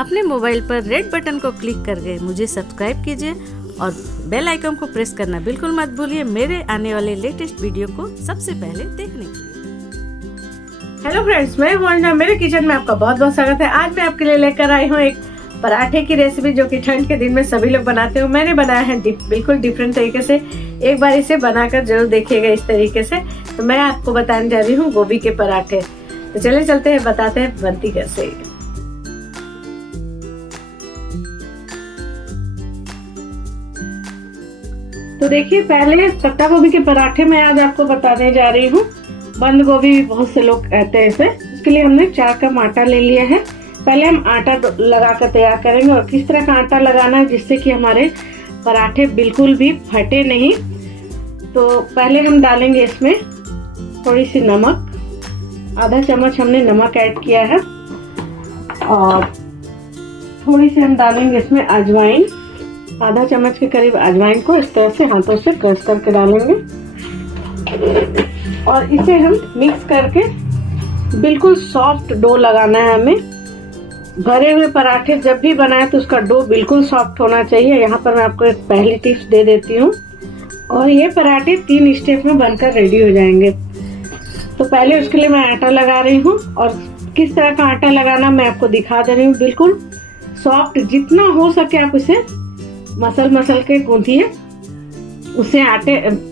अपने मोबाइल पर red button को क्लिक करके मुझे सब्सक्राइब कीजिए और बेल आइकन को प्रेस करना बिल्कुल मत भूलिए मेरे आने वाले लेटेस्ट वीडियो को सबसे पहले देखने के लिए। हेलो फ्रेंड्स, मैं वंदना, मेरे किचन में आपका बहुत बहुत स्वागत है। आज मैं आपके लिए लेकर आई हूँ एक पराठे की रेसिपी जो कि ठंड के दिन में सभी लोग बनाते हो। मैंने बनाया है बिल्कुल डिफरेंट तरीके से। एक बार इसे बनाकर जरूर देखिएगा इस तरीके से। तो मैं आपको बताने जा रही हूँ गोभी के पराठे। तो चलिए चलते हैं, बताते हैं बनती कैसे। तो देखिए, पहले पत्ता गोभी के पराठे मैं आज आपको बताने जा रही हूँ। बंद गोभी बहुत से लोग कहते हैं इसे। इसके लिए हमने 4 कप आटा ले लिया है। पहले हम आटा लगाकर तैयार करेंगे और किस तरह का आटा लगाना है जिससे कि हमारे पराठे बिल्कुल भी फटे नहीं। तो पहले हम डालेंगे इसमें थोड़ी सी नमक, आधा चम्मच हमने नमक ऐड किया है, और थोड़ी सी हम डालेंगे इसमें अजवाइन, आधा चम्मच के करीब अजवाइन को इस तरह से हाथों से क्रश करके डालेंगे और इसे हम मिक्स करके बिल्कुल सॉफ्ट डो लगाना है हमें। भरे हुए पराठे जब भी बनाए तो उसका डो बिल्कुल सॉफ्ट होना चाहिए। यहाँ पर मैं आपको एक पहली टिप्स दे देती हूँ। और ये पराठे 3 स्टेप में बनकर रेडी हो जाएंगे। तो पहले उसके लिए मैं आटा लगा रही हूँ और किस तरह का आटा लगाना मैं आपको दिखा दे रही हूँ। बिल्कुल सॉफ्ट, जितना हो सके आप इसे मसल के गूंथिए, उससे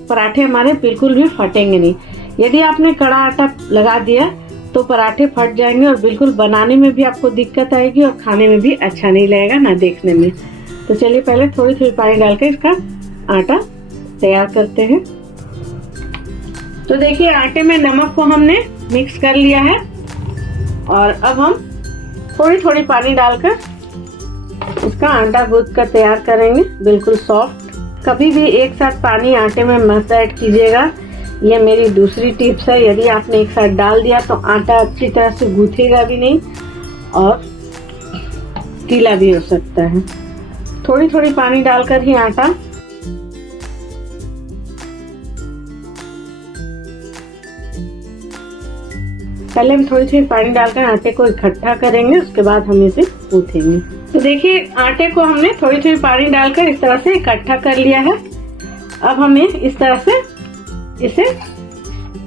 पराठे हमारे बिल्कुल भी फटेंगे नहीं। यदि आपने कड़ा आटा लगा दिया तो पराठे फट जाएंगे और बिल्कुल बनाने में भी आपको दिक्कत आएगी और खाने में भी अच्छा नहीं लगेगा, ना देखने में। तो चलिए पहले थोड़ी थोड़ी पानी डाल के इसका आटा तैयार करते हैं। तो देखिए, आटे में नमक को हमने मिक्स कर लिया है और अब हम थोड़ी थोड़ी पानी डालकर इसका आटा गूंथ कर तैयार करेंगे बिल्कुल सॉफ्ट। कभी भी एक साथ पानी आटे में मत ऐड कीजिएगा, ये मेरी दूसरी टिप्स है। यदि आपने एक साथ डाल दिया तो आटा अच्छी तरह से गूंथेगा भी नहीं और गीला भी हो सकता है। थोड़ी थोड़ी पानी डालकर ही आटा पहले हम थोड़ी पानी डालकर आटे को इकट्ठा करेंगे, उसके बाद हम इसे गूंथेंगे। तो देखिए, आटे को हमने थोड़ी पानी डालकर इस तरह से इकट्ठा कर लिया है। अब हमें इस तरह से इसे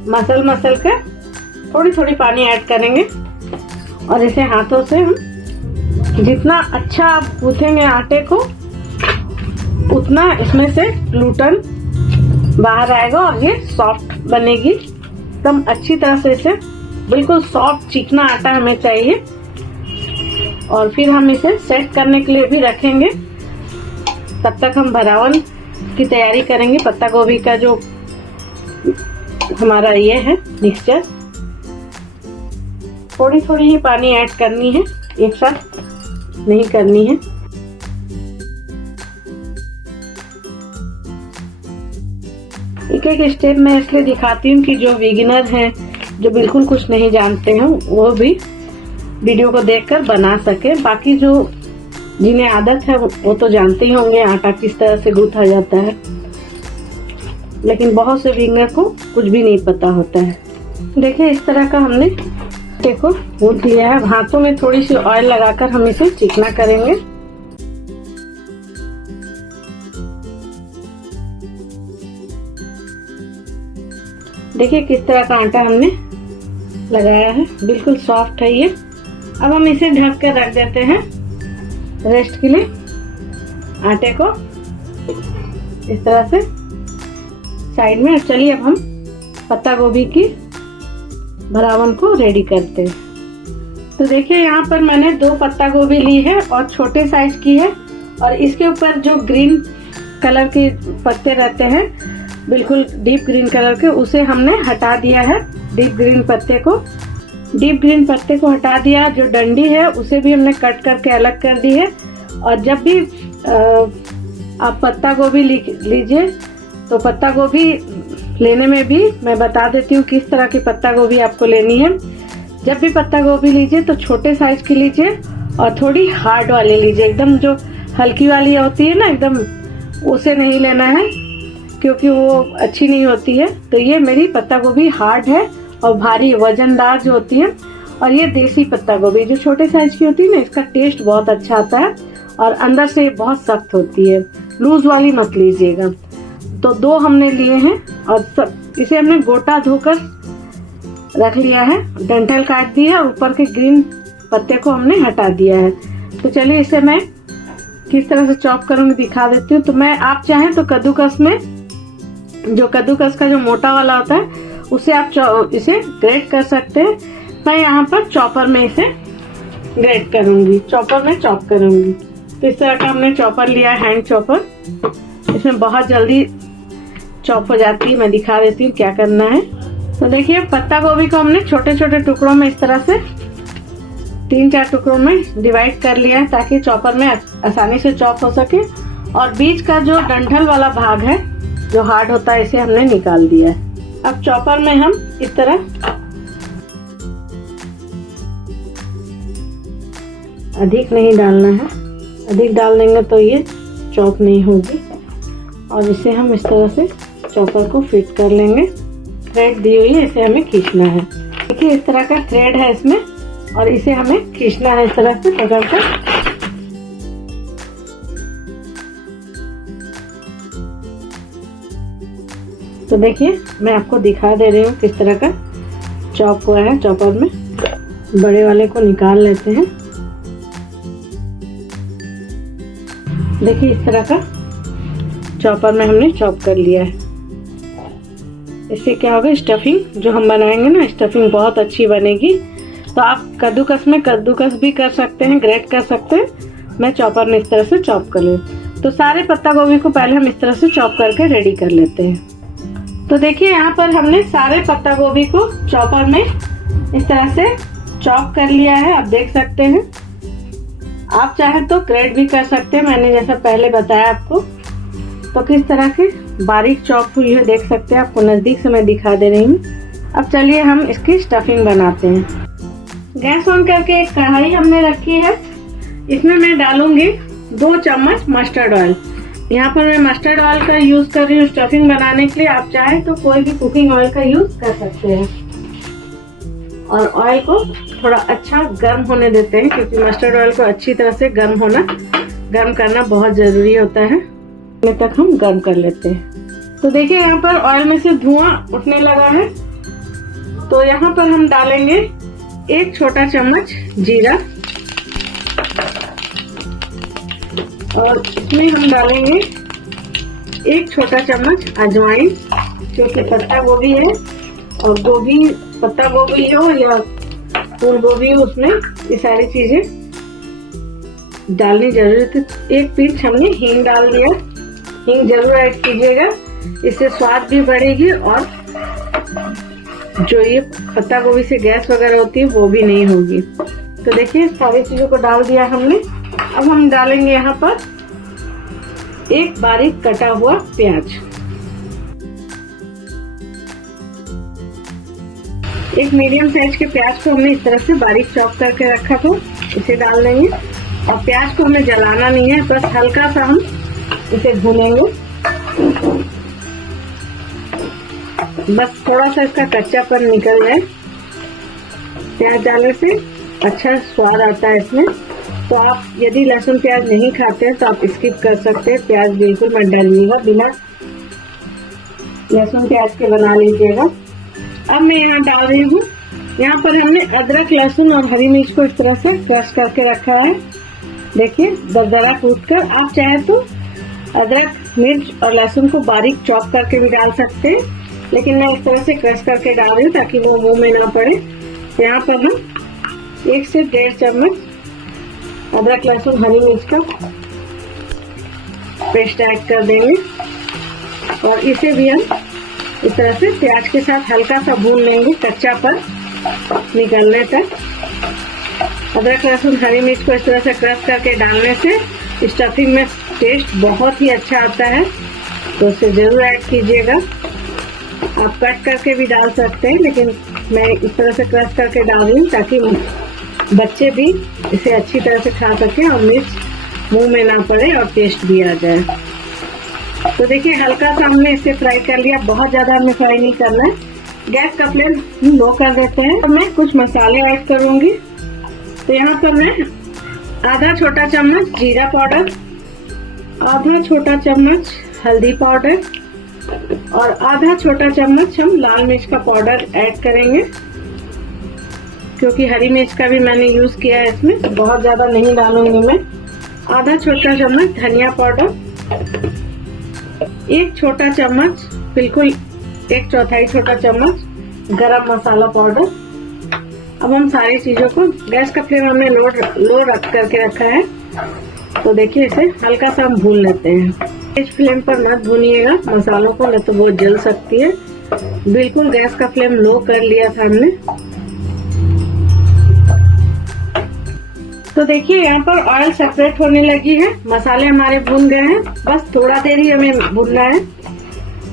मसल कर थोड़ी पानी ऐड करेंगे और इसे हाथों से हम जितना अच्छा आप गूंथेंगे आटे को, उतना इसमें से ग्लूटन बाहर आएगा और ये सॉफ्ट बनेगी एकदम अच्छी तरह से। इसे बिल्कुल सॉफ्ट चिकना आटा हमें चाहिए। और फिर हम इसे सेट करने के लिए भी रखेंगे। तब तक हम भरावन की तैयारी करेंगे। पत्ता गोभी का जो हमारा ये है मिक्सचर, थोड़ी ही पानी ऐड करनी है, एक साथ नहीं करनी है। एक स्टेप में इसलिए दिखाती हूँ कि जो बिगिनर हैं, जो बिल्कुल कुछ नहीं जानते हैं, वो भी वीडियो को देखकर बना सके। बाकी जो जिन्हें आदत है वो तो जानते ही होंगे आटा किस तरह से गूंथा जाता है, लेकिन बहुत से बिगिनर को कुछ भी नहीं पता होता है। देखिए, इस तरह का हमने आटे को गूंथ लिया है। हाथों में थोड़ी सी ऑयल लगाकर हम इसे चिकना करेंगे। देखिए किस तरह का आटा हमने लगाया है, बिल्कुल सॉफ्ट है ये। अब हम इसे ढक कर रख देते हैं रेस्ट के लिए। आटे को इस तरह से साइड में। चलिए अब हम पत्ता गोभी की भरावन को रेडी करते हैं। तो देखिए, यहाँ पर मैंने 2 पत्ता गोभी ली है और छोटे साइज की है। और इसके ऊपर जो ग्रीन कलर के पत्ते रहते हैं, बिल्कुल डीप ग्रीन कलर के, उसे हमने हटा दिया है। डीप ग्रीन पत्ते को हटा दिया। जो डंडी है उसे भी हमने कट करके अलग कर दी है। और जब भी आप पत्ता गोभी लीजिए तो पत्ता गोभी लेने में भी मैं बता देती हूँ किस तरह की पत्ता गोभी आपको लेनी है। जब भी पत्ता गोभी लीजिए तो छोटे साइज की लीजिए और थोड़ी हार्ड वाली लीजिए। एकदम जो हल्की वाली होती है ना, एकदम उसे नहीं लेना है क्योंकि वो अच्छी नहीं होती है। तो ये मेरी पत्ता गोभी हार्ड है और भारी वजनदार जो होती है और ये देसी पत्ता गोभी जो छोटे साइज की होती है ना, इसका टेस्ट बहुत अच्छा आता है और अंदर से बहुत सख्त होती है, लूज वाली मत लीजिएगा। तो 2 हमने लिए हैं और सब इसे हमने गोटा धोकर रख लिया है, डंठल काट दिया और ऊपर के ग्रीन पत्ते को हमने हटा दिया है। तो चलिए इसे मैं किस तरह से चॉप करूंगी दिखा देती हूँ। तो मैं आप चाहें तो कद्दूकस में जो कद्दूकस का जो मोटा वाला होता है उसे आप इसे ग्रेट कर सकते हैं। मैं यहाँ पर चॉपर में इसे ग्रेट करूंगी, चॉपर में चॉप करूंगी। तो इस तरह का हमने चॉपर लिया, हैंड चॉपर। इसमें बहुत जल्दी चॉप हो जाती है। मैं दिखा देती हूँ क्या करना है। तो देखिए पत्ता गोभी को हमने छोटे छोटे टुकड़ों में इस तरह से 3-4 टुकड़ों में डिवाइड कर लिया है ताकि चॉपर में आसानी से चॉप हो सके। और बीच का जो डंठल वाला भाग है जो हार्ड होता है इसे हमने निकाल दिया है। अब चॉपर में हम इस तरह अधिक नहीं डालना है, अधिक डाल देंगे तो ये चॉप नहीं होगी। और इसे हम इस तरह से चॉपर को फिट कर लेंगे। थ्रेड दी हुई है, इसे हमें खींचना है। देखिए इस तरह का थ्रेड है इसमें और इसे हमें खींचना है इस तरह से पकड़कर। तो देखिए मैं आपको दिखा दे रही हूँ किस तरह का चॉप हुआ है चॉपर में। बड़े वाले को निकाल लेते हैं। देखिए इस तरह का चॉपर में हमने चॉप कर लिया है। इससे क्या होगा, स्टफिंग जो हम बनाएंगे ना, स्टफिंग बहुत अच्छी बनेगी। तो आप कद्दूकस में कद्दूकस भी कर सकते हैं, ग्रेट कर सकते हैं। मैं चॉपर में इस तरह से चॉप कर लूँ। तो सारे पत्ता गोभी को पहले हम इस तरह से चॉप करके रेडी कर लेते हैं। तो देखिए यहाँ पर हमने सारे पत्ता गोभी को चॉपर में इस तरह से चॉप कर लिया है। आप देख सकते हैं, आप चाहे तो ग्रेट भी कर सकते हैं, मैंने जैसा पहले बताया आपको। तो किस तरह के बारीक चॉप हुई है देख सकते हैं, आपको नजदीक से मैं दिखा दे रही हूँ। अब चलिए हम इसकी स्टफिंग बनाते हैं। गैस ऑन करके एक कढ़ाई हमने रखी है, इसमें मैं डालूंगी 2 चम्मच मस्टर्ड ऑयल। यहाँ पर मैं मस्टर्ड ऑयल का यूज कर रही हूँ स्टफिंग बनाने के लिए। आप चाहे तो कोई भी कुकिंग ऑयल का यूज कर सकते हैं। और ऑयल को थोड़ा अच्छा गर्म होने देते हैं, क्योंकि मस्टर्ड ऑयल को अच्छी तरह से गर्म करना बहुत जरूरी होता है। तब तक हम गर्म कर लेते हैं। तो देखिए यहाँ पर ऑयल में से धुआं उठने लगा है। तो यहाँ पर हम डालेंगे 1 छोटा चम्मच जीरा और इसमें हम डालेंगे 1 छोटा चम्मच अजवाइन, क्योंकि पत्ता गोभी है और गोभी पत्ता गोभी हो या फूल गोभी हो, उसमें ये सारी चीजें डालनी जरूरी थी। 1 पिंच हमने हींग डाल दिया। हींग जरूर ऐड कीजिएगा, इससे स्वाद भी बढ़ेगी और जो ये पत्ता गोभी से गैस वगैरह होती है वो भी नहीं होगी। तो देखिए सारी चीजों को डाल दिया हमने। अब हम डालेंगे यहाँ पर 1 बारीक कटा हुआ प्याज। एक मीडियम साइज के प्याज को हमने इस तरह से बारीक चॉप करके रखा था, इसे डाल देंगे। और प्याज को हमें जलाना नहीं है, बस हल्का सा हम इसे भूनेंगे। बस थोड़ा सा इसका कच्चापन निकल जाए। प्याज डालने से अच्छा स्वाद आता है इसमें। तो आप यदि लहसुन प्याज नहीं खाते हैं तो आप स्किप कर सकते हैं। प्याज बिल्कुल मत डालिएगा, बिना लहसुन प्याज के बना लीजिएगा। अब मैं यहाँ डाल रही हूँ, यहाँ पर हमने अदरक, लहसुन और हरी मिर्च को इस तरह से क्रश करके रखा है। देखिए दरदरा कूट कर। आप चाहे तो अदरक, मिर्च और लहसुन को बारीक चॉप करके भी डाल सकते हैं, लेकिन मैं इस तरह से क्रश करके डाल रही हूँ ताकि वो मुंह में ना पड़े। तो यहाँ पर हम 1 से 1.5 चम्मच अदरक, लहसुन, हरी मिर्च का पेस्ट ऐड कर देंगे और इसे भी हम इस तरह से प्याज के साथ हल्का सा भून लेंगे, कच्चापन निकलने तक। अदरक, लहसुन, हरी मिर्च को इस तरह से क्रश करके डालने से स्टफिंग में टेस्ट बहुत ही अच्छा आता है, तो उसे जरूर ऐड कीजिएगा। आप कट करके भी डाल सकते हैं, लेकिन मैं इस तरह से क्रश करके डाल रही हूँ ताकि बच्चे भी इसे अच्छी तरह से खा सकें और मिर्च मुंह में ना पड़े और टेस्ट भी आ जाए। तो देखिए हल्का सा हमने इसे फ्राई कर लिया, बहुत ज़्यादा हमें फ्राई नहीं करना है। गैस का फ्लेम लो कर देते हैं। अब मैं कुछ मसाले ऐड करूंगी। तो यहाँ पर मैं आधा छोटा चम्मच जीरा पाउडर, आधा छोटा चम्मच हल्दी पाउडर और आधा छोटा चम्मच हम लाल मिर्च का पाउडर ऐड करेंगे, क्योंकि हरी मिर्च का भी मैंने यूज किया है इसमें, बहुत ज्यादा नहीं डालूंगी मैं। आधा छोटा चम्मच धनिया पाउडर, एक छोटा चम्मच, बिल्कुल 1/4 छोटा चम्मच गरम मसाला पाउडर। अब हम सारी चीजों को, गैस का फ्लेम हमने लो रख करके रखा है, तो देखिए इसे हल्का सा हम भून लेते हैं। इस फ्लेम पर मत भूनिएगा मसालों को, नहीं तो वो जल सकती है। बिल्कुल गैस का फ्लेम लो कर लिया था हमने। तो देखिए यहाँ पर ऑयल सेपरेट होने लगी है, मसाले हमारे भून गए हैं, बस थोड़ा देर ही हमें भूनना है।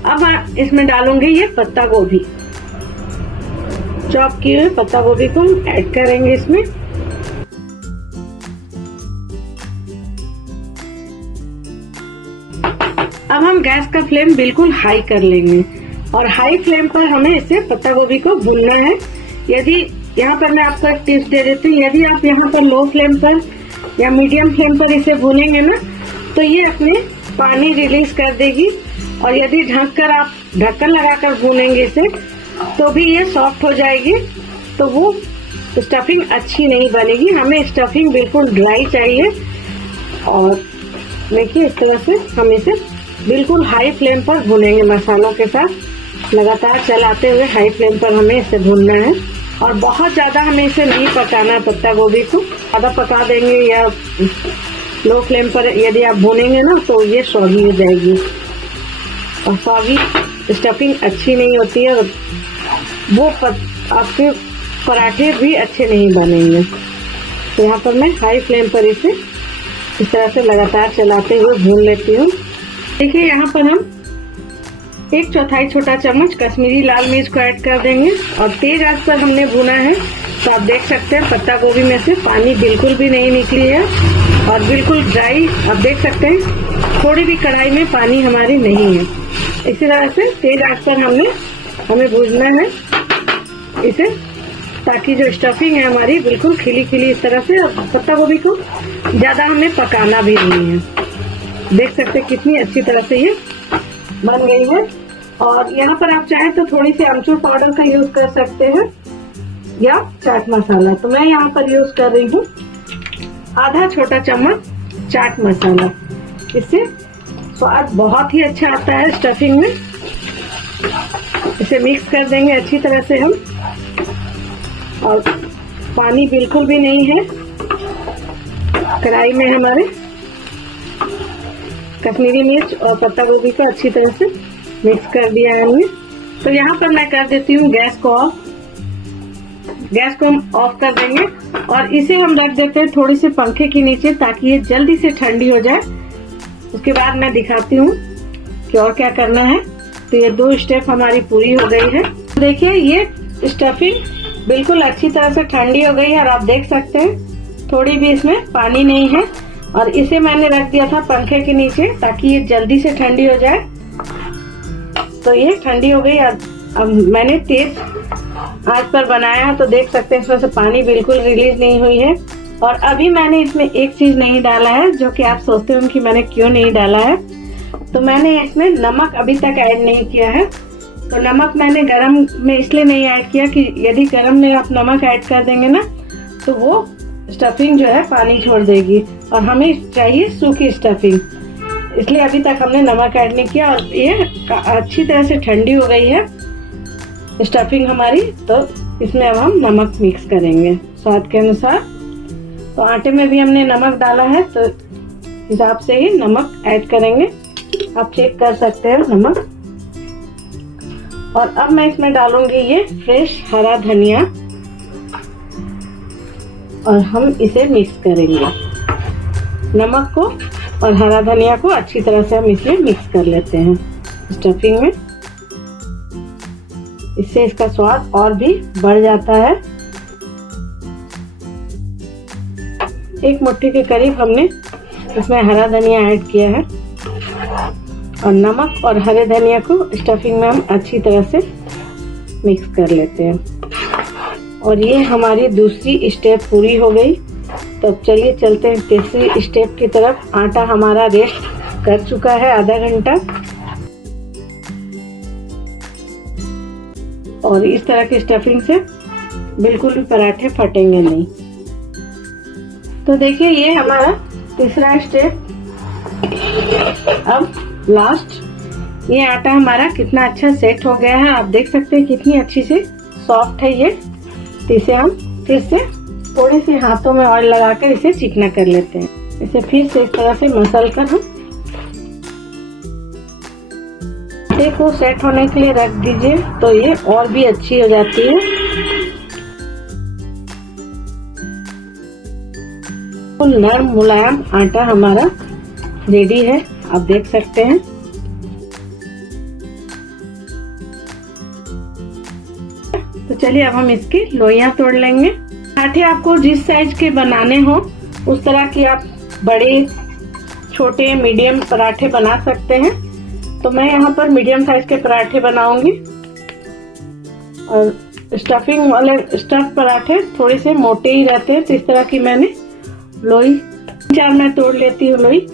अब इसमें डालूंगी ये पत्ता गोभी, चॉप किए हुए पत्ता गोभी को ऐड करेंगे इसमें। अब हम गैस का फ्लेम बिल्कुल हाई कर लेंगे और हाई फ्लेम पर हमें इसे पत्ता गोभी को भूनना है। यदि यहाँ पर मैं आपको एक टिप्स दे देती हूँ, यदि आप यहाँ पर लो फ्लेम पर या मीडियम फ्लेम पर इसे भूनेंगे ना, तो ये अपने पानी रिलीज कर देगी। और यदि ढक्कन लगाकर भूनेंगे इसे, तो भी ये सॉफ्ट हो जाएगी, तो वो स्टफिंग अच्छी नहीं बनेगी। हमें स्टफिंग बिल्कुल ड्राई चाहिए। और देखिए इस तरह से हम इसे बिल्कुल हाई फ्लेम पर भूनेंगे मसालों के साथ, लगातार चलाते हुए हाई फ्लेम पर हमें इसे भूनना है। और बहुत ज्यादा हमें इसे नहीं पकाना है, पत्ता गोभी को ज्यादा पका देंगे या लो फ्लेम पर यदि आप भूनेंगे ना, तो ये सॉगी हो जाएगी और सॉगी स्टफिंग अच्छी नहीं होती है, और वो आपके पराठे भी अच्छे नहीं बनेंगे। तो यहाँ पर मैं हाई फ्लेम पर इसे इस तरह से लगातार चलाते हुए भून लेती हूँ। देखिए यहाँ पर हम 1/4 छोटा चम्मच कश्मीरी लाल मिर्च को ऐड कर देंगे और तेज आंच पर हमने भुना है। तो आप देख सकते हैं पत्ता गोभी में से पानी बिल्कुल भी नहीं निकली है और बिल्कुल ड्राई, आप देख सकते हैं थोड़ी भी कढ़ाई में पानी हमारी नहीं है। इसी तरह से तेज आंच पर हमें भूनना है इसे, ताकि जो स्टफिंग है हमारी बिल्कुल खिली खिली इस तरह से। और पत्ता गोभी को ज्यादा हमें पकाना भी नहीं है। देख सकते हैं कितनी अच्छी तरह से ये बन गई है। और यहाँ पर आप चाहें तो थोड़ी सी अमचूर पाउडर का यूज कर सकते हैं या चाट मसाला। तो मैं यहाँ पर यूज कर रही हूँ आधा छोटा चम्मच चाट मसाला। इससे स्वाद बहुत ही अच्छा आता है स्टफिंग में। इसे मिक्स कर देंगे अच्छी तरह से हम, और पानी बिल्कुल भी नहीं है कढ़ाई में। हमारे कश्मीरी मिर्च और पत्ता गोभी को अच्छी तरह से मिक्स कर दिया है हमने। तो यहाँ पर मैं कर देती हूँ गैस को ऑफ। गैस को हम ऑफ कर देंगे और इसे हम रख देते हैं थोड़ी सी पंखे के नीचे, ताकि ये जल्दी से ठंडी हो जाए। उसके बाद मैं दिखाती हूँ कि और क्या करना है। तो ये 2 स्टेप हमारी पूरी हो गई है। देखिए ये स्टफिंग बिल्कुल अच्छी तरह से ठंडी हो गई है और आप देख सकते हैं थोड़ी भी इसमें पानी नहीं है। और इसे मैंने रख दिया था पंखे के नीचे ताकि ये जल्दी से ठंडी हो जाए। तो ये ठंडी हो गई। अब मैंने तेज आंच पर बनाया, तो देख सकते हैं इसमें से पानी बिल्कुल रिलीज नहीं हुई है। और अभी मैंने इसमें एक चीज नहीं डाला है, जो कि आप सोचते हो कि मैंने क्यों नहीं डाला है। तो मैंने इसमें नमक अभी तक ऐड नहीं किया है। तो नमक मैंने गरम में इसलिए नहीं ऐड किया कि यदि गरम में आप नमक ऐड कर देंगे ना, तो वो स्टफिंग जो है पानी छोड़ देगी और हमें चाहिए सूखी स्टफिंग, इसलिए अभी तक हमने नमक ऐड नहीं किया। और ये अच्छी तरह से ठंडी हो गई है स्टफिंग हमारी। तो इसमें अब हम नमक मिक्स करेंगे स्वाद के अनुसार। तो आटे में भी हमने नमक डाला है, तो हिसाब से ही नमक ऐड करेंगे। आप चेक कर सकते हैं नमक। और अब मैं इसमें डालूंगी ये फ्रेश हरा धनिया और हम इसे मिक्स करेंगे। नमक को और हरा धनिया को अच्छी तरह से हम इसे मिक्स कर लेते हैं स्टफिंग में। इससे इसका स्वाद और भी बढ़ जाता है। 1 मुट्ठी के करीब हमने इसमें हरा धनिया ऐड किया है और नमक और हरे धनिया को स्टफिंग में हम अच्छी तरह से मिक्स कर लेते हैं। और ये हमारी दूसरी स्टेप पूरी हो गई। तो अब चलिए चलते हैं तीसरी स्टेप की तरफ। आटा हमारा रेस्ट कर चुका है आधा घंटा, और इस तरह की स्टफिंग से बिल्कुल भी पराठे फटेंगे नहीं। तो देखिए ये हमारा तीसरा स्टेप। अब लास्ट, ये आटा हमारा कितना अच्छा सेट हो गया है, आप देख सकते हैं कितनी अच्छी से सॉफ्ट है ये। तो इसे हम फिर से थोड़े से हाथों में ऑयल लगाकर इसे चिकना कर लेते हैं। इसे फिर से इस तरह से मसल कर हम आटे को सेट होने के लिए रख दीजिए, तो ये और भी अच्छी हो जाती है। नरम मुलायम आटा हमारा रेडी है, आप देख सकते हैं। तो चलिए अब हम इसकी लोइयां तोड़ लेंगे। पराठे आपको जिस साइज के बनाने हो उस तरह की आप बड़े, छोटे, मीडियम पराठे बना सकते हैं। तो मैं यहाँ पर मीडियम साइज के पराठे बनाऊंगी। और स्टफिंग वाले स्टफ पराठे थोड़े से मोटे ही रहते हैं, तो इस तरह की मैंने लोई 4 मैं तोड़ लेती हूँ लोई।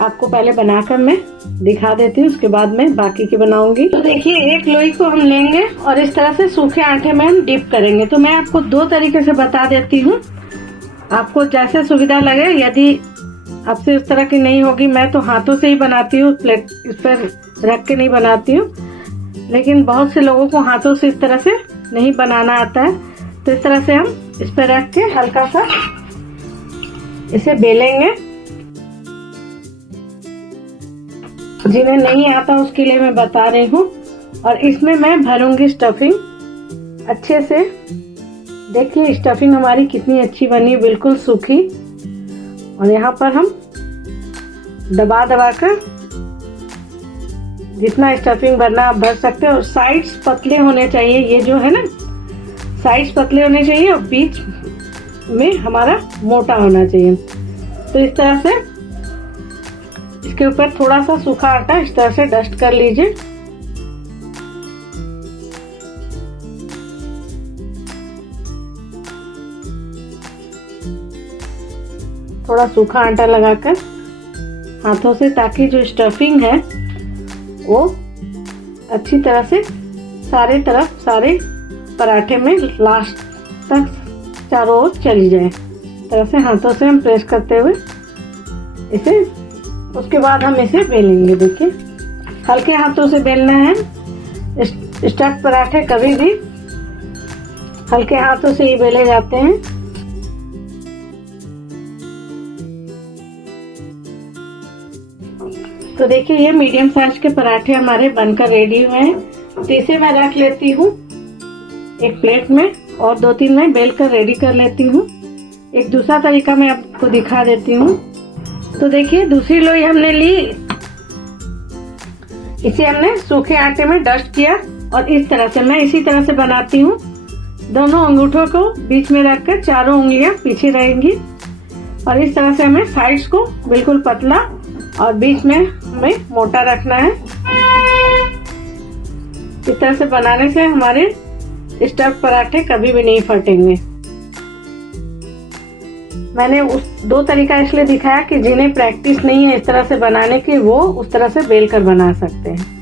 आपको पहले बनाकर मैं दिखा देती हूँ, उसके बाद मैं बाकी की बनाऊंगी। तो देखिए एक लोई को हम लेंगे और इस तरह से सूखे आटे में हम डिप करेंगे। तो मैं आपको 2 तरीके से बता देती हूँ, आपको जैसे सुविधा लगे। यदि आपसे इस तरह की नहीं होगी, मैं तो हाथों से ही बनाती हूँ, प्लेट इस पर रख के नहीं बनाती हूँ। लेकिन बहुत से लोगों को हाथों से इस तरह से नहीं बनाना आता है, तो इस तरह से हम इस पर रख के हल्का सा इसे बेलेंगे। जिन्हें नहीं आता उसके लिए मैं बता रही हूँ। और इसमें मैं भरूंगी स्टफिंग अच्छे से। देखिए स्टफिंग हमारी कितनी अच्छी बनी, बिल्कुल सूखी। और यहाँ पर हम दबा दबा कर जितना स्टफिंग भरना आप भर सकते हो। और साइड्स पतले होने चाहिए, ये जो है ना साइड्स पतले होने चाहिए, और बीच में हमारा मोटा होना चाहिए। तो इस तरह से इसके ऊपर थोड़ा सा सूखा आटा इस तरह से डस्ट कर लीजिए। थोड़ा सूखा आटा लगाकर हाथों से, ताकि जो स्टफिंग है वो अच्छी तरह से सारे तरफ, सारे पराठे में लास्ट तक चारों ओर चली जाए। इस तरह से हाथों से हम प्रेस करते हुए इसे, उसके बाद हम इसे बेलेंगे। देखिए हल्के हाथों से बेलना है। स्टफ पराठे कभी भी हल्के हाथों से ही बेले जाते हैं। तो देखिए ये मीडियम साइज के पराठे हमारे बनकर रेडी हुए हैं। तो इसे मैं रख लेती हूँ एक प्लेट में, और 2-3 मैं बेल कर रेडी कर लेती हूँ। एक दूसरा तरीका मैं आपको दिखा देती हूँ। तो देखिए दूसरी लोई हमने ली, इसे हमने सूखे आटे में डस्ट किया, और इस तरह से मैं इसी तरह से बनाती हूँ। दोनों अंगूठों को बीच में रखकर चारों उंगलियां पीछे रहेंगी, और इस तरह से हमें साइड्स को बिल्कुल पतला और बीच में हमें मोटा रखना है। इस तरह से बनाने से हमारे स्टफ पराठे कभी भी नहीं फटेंगे। मैंने उस 2 तरीका इसलिए दिखाया कि जिन्हें प्रैक्टिस नहीं है इस तरह से बनाने की, वो उस तरह से बेल कर बना सकते हैं।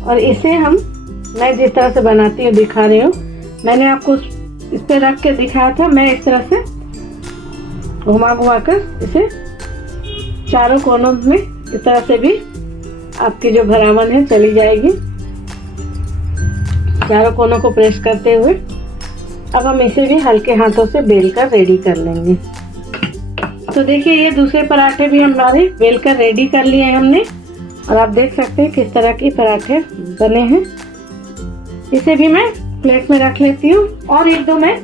और इसे मैं जिस तरह से बनाती हूँ दिखा रही हूँ। मैंने आपको इस पे रख के दिखाया था। मैं इस तरह से घुमा घुमा कर इसे चारों कोनों में इस तरह से भी आपकी जो भरावन है चली जाएगी। चारों कोनों को प्रेस करते हुए अब हम इसे भी हल्के हाथों से बेल कर रेडी कर लेंगे। तो देखिए ये दूसरे पराठे भी हमारे बेल कर रेडी कर लिए हैं हमने, और आप देख सकते हैं किस तरह के पराठे बने हैं। इसे भी मैं प्लेट में रख लेती हूँ, और 1-2 मैं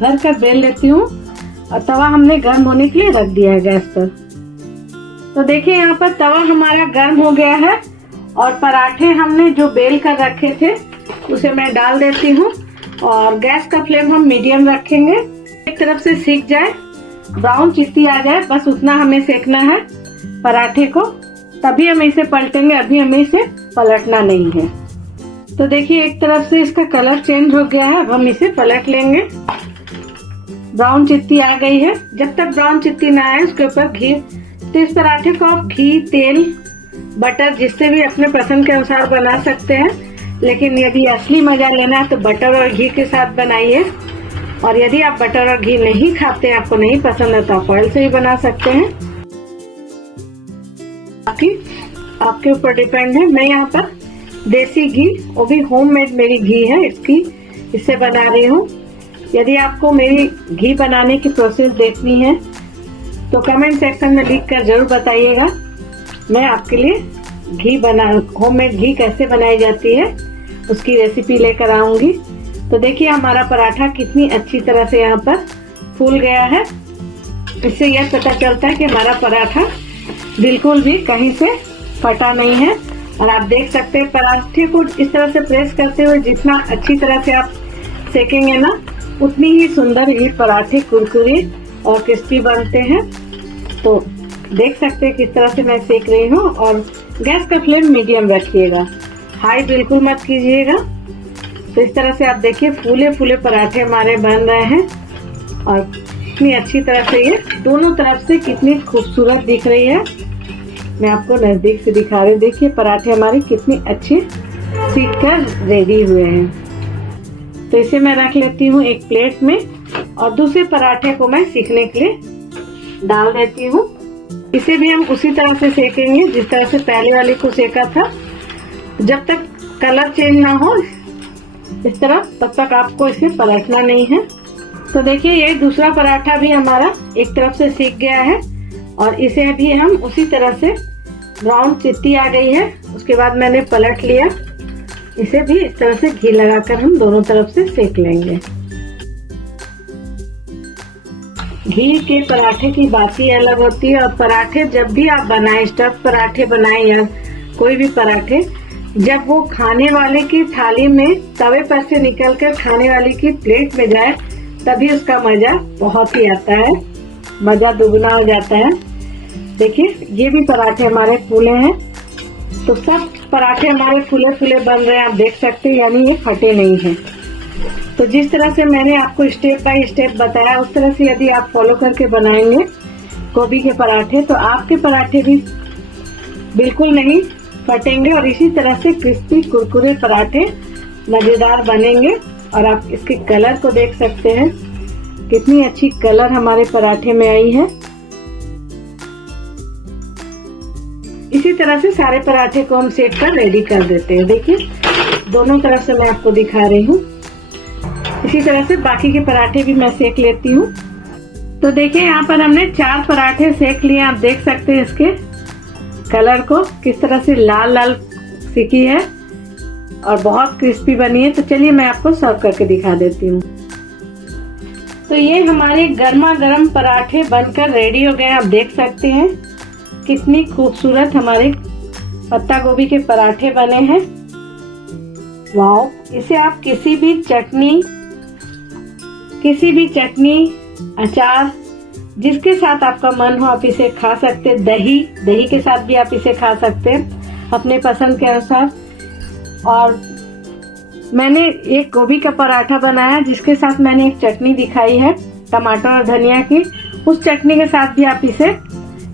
भर कर बेल लेती हूँ। और तवा हमने गर्म होने के लिए रख दिया है गैस पर। तो देखिए यहाँ पर तवा हमारा गर्म हो गया है, और पराठे हमने जो बेल कर रखे थे उसे मैं डाल देती हूँ और गैस का फ्लेम हम मीडियम रखेंगे। एक तरफ से सीख जाए, ब्राउन चित्ती आ जाए, बस उतना हमें सेकना है पराठे को, तभी हम इसे पलटेंगे, अभी हमें इसे पलटना नहीं है। तो देखिए एक तरफ से इसका कलर चेंज हो गया है, अब हम इसे पलट लेंगे। ब्राउन चित्ती आ गई है। जब तक ब्राउन चित्ती ना आए उसके ऊपर घी, तो इस पराठे को आप घी, तेल, बटर जिससे भी अपने पसंद के अनुसार बना सकते हैं, लेकिन यदि असली मजा लेना है तो बटर और घी के साथ बनाइए। और यदि आप बटर और घी नहीं खाते, आपको नहीं पसंद है, तो आप ऑयल से भी बना सकते हैं, बाकी आपके ऊपर डिपेंड है। मैं यहाँ पर देसी घी, वो भी होममेड मेरी घी है, इससे बना रही हूँ। यदि आपको मेरी घी बनाने की प्रोसेस देखनी है तो कमेंट सेक्शन में लिख कर जरूर बताइएगा। मैं आपके लिए होममेड घी कैसे बनाई जाती है उसकी रेसिपी लेकर आऊंगी। तो देखिए हमारा पराठा कितनी अच्छी तरह से यहाँ पर फूल गया है। इससे यह पता चलता है कि हमारा पराठा बिल्कुल भी कहीं से फटा नहीं है। और आप देख सकते हैं पराठे को इस तरह से प्रेस करते हुए जितना अच्छी तरह से आप सेकेंगे ना, उतनी ही सुंदर ये पराठे कुरकुरे और क्रिस्पी बनते हैं। तो देख सकते हैं किस तरह से मैं सेक रही हूँ। और गैस का फ्लेम मीडियम रखिएगा, हाई बिल्कुल मत कीजिएगा। तो इस तरह से आप देखिए फूले फूले पराठे हमारे बन रहे हैं और कितनी अच्छी तरह से ये दोनों तरफ से कितनी खूबसूरत दिख रही है। मैं आपको नजदीक से दिखा रही हूँ। देखिए पराठे हमारे कितने अच्छे सीख कर रेडी हुए हैं। तो इसे मैं रख लेती हूँ एक प्लेट में और दूसरे पराठे को मैं सीखने के लिए डाल देती हूँ। इसे भी हम उसी तरह से सेकेंगे जिस तरह से पहले वाले को सेका था। जब तक कलर चेंज ना हो इस तरह, तब तक आपको इसे पलटना नहीं है। तो देखिए ये दूसरा पराठा भी हमारा एक तरफ से सीख गया है और इसे भी हम उसी तरह से, ब्राउन चित्ती आ गई है, उसके बाद मैंने पलट लिया। इसे भी इस तरह से घी लगाकर हम दोनों तरफ से सेक लेंगे। घी के पराठे की बात ही अलग होती है। और पराठे जब भी आप बनाएं, स्टफ पराठे बनाएं या कोई भी पराठे, जब वो खाने वाले की थाली में तवे पर से निकलकर खाने वाले की प्लेट में जाए, तभी उसका मजा बहुत ही आता है, मजा दुगना हो जाता है। देखिए ये भी पराठे हमारे फूले हैं। तो सब पराठे हमारे फूले फूले बन रहे हैं, आप देख सकते हैं, यानी ये फटे नहीं हैं। तो जिस तरह से मैंने आपको स्टेप बाय स्टेप बताया, उस तरह से यदि आप फॉलो करके बनाएंगे गोभी के पराठे, तो आपके पराठे भी बिल्कुल नहीं फटेंगे और इसी तरह से क्रिस्पी कुरकुरे पराठे मजेदार बनेंगे। और आप इसके कलर को देख सकते हैं, कितनी अच्छी कलर हमारे पराठे में आई है। इसी तरह से सारे पराठे को हम सेक कर रेडी कर देते हैं। देखिए दोनों तरफ से मैं आपको दिखा रही हूँ। इसी तरह से बाकी के पराठे भी मैं सेक लेती हूँ। तो देखिए यहाँ पर हमने 4 पराठे सेक लिए। आप देख सकते हैं इसके कलर को, किस तरह से लाल लाल सिकी है और बहुत क्रिस्पी बनी है। तो चलिए मैं आपको सर्व करके दिखा देती हूँ। तो ये हमारे गर्मा गर्म पराठे बनकर रेडी हो गए हैं। आप देख सकते हैं कितनी खूबसूरत हमारे पत्ता गोभी के पराठे बने हैं। वाओ! इसे आप किसी भी चटनी, अचार, जिसके साथ आपका मन हो आप इसे खा सकते हैं। दही के साथ भी आप इसे खा सकते हैं अपने पसंद के अनुसार। और मैंने एक गोभी का पराठा बनाया जिसके साथ मैंने एक चटनी दिखाई है टमाटर और धनिया की, उस चटनी के साथ भी आप इसे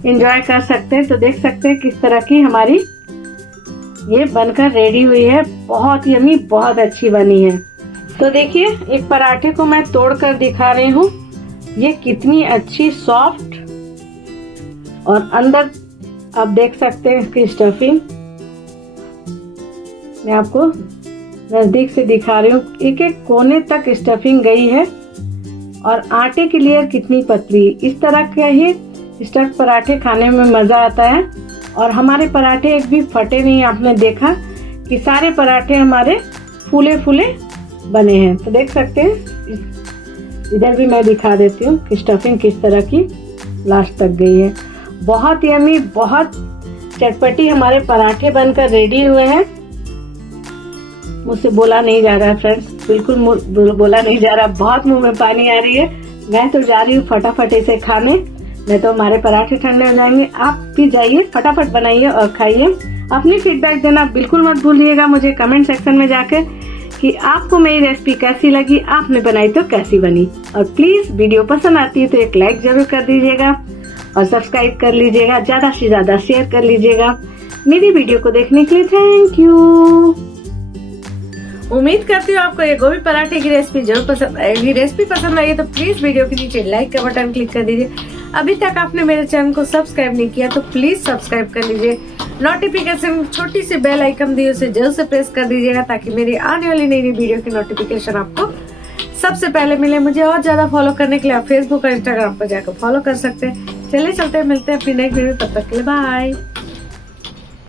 एंजॉय कर सकते हैं। तो देख सकते हैं किस तरह की हमारी ये बनकर रेडी हुई है। बहुत यम्मी, बहुत अच्छी बनी है। तो देखिए एक पराठे को मैं तोड़कर दिखा रही हूँ। ये कितनी अच्छी सॉफ्ट, और अंदर आप देख सकते हैं इसकी स्टफिंग। मैं आपको नजदीक से दिखा रही हूँ, एक एक कोने तक स्टफिंग गई है। और आटे की लेयर कितनी पतली। इस तरह के ही स्टफ पराठे खाने में मजा आता है। और हमारे पराठे एक भी फटे नहीं। आपने देखा कि सारे पराठे हमारे फूले फूले बने हैं। तो देख सकते हैं, इधर भी मैं दिखा देती हूँ कि स्टफिंग किस तरह की लास्ट तक गई है। बहुत यम्मी, बहुत चटपटी हमारे पराठे बनकर रेडी हुए हैं। मुझसे बोला नहीं जा रहा है फ्रेंड्स, बिल्कुल बोला नहीं जा रहा, बहुत मुंह में पानी आ रही है। मैं तो जा रही हूँ फटाफट इसे खाने, नहीं तो हमारे पराठे ठंडे हो जाएंगे। आप भी जाइए, फटाफट बनाइए और खाइए। अपनी फीडबैक देना बिल्कुल मत भूलिएगा मुझे कमेंट सेक्शन में जाकर कि आपको मेरी रेसिपी कैसी लगी, आपने बनाई तो कैसी बनी। और प्लीज वीडियो पसंद आती है तो एक लाइक जरूर कर दीजिएगा और सब्सक्राइब कर लीजिएगा, ज्यादा से ज्यादा शेयर कर लीजिएगा। मेरी वीडियो को देखने के लिए थैंक यू। उम्मीद करती हूँ आपको ये गोभी पराठे की रेसिपी जरूर पसंद आएगी। रेसिपी पसंद आई है तो प्लीज वीडियो के नीचे लाइक का बटन क्लिक कर दीजिए। अभी तक आपने मेरे चैनल को सब्सक्राइब नहीं किया तो प्लीज सब्सक्राइब कर लीजिए। नोटिफिकेशन छोटी सी बेल आइकन दी उसे जल्द से प्रेस कर दीजिएगा ताकि मेरी आने वाली नई वीडियो की नोटिफिकेशन आपको सबसे पहले मिले। मुझे और ज्यादा फॉलो करने के लिए आप फेसबुक और इंस्टाग्राम पर जाकर फॉलो कर सकते हैं। चलिए चलते हैं, मिलते हैं अपनी नेक्स्ट वीडियो, तब तक के लिए बाय।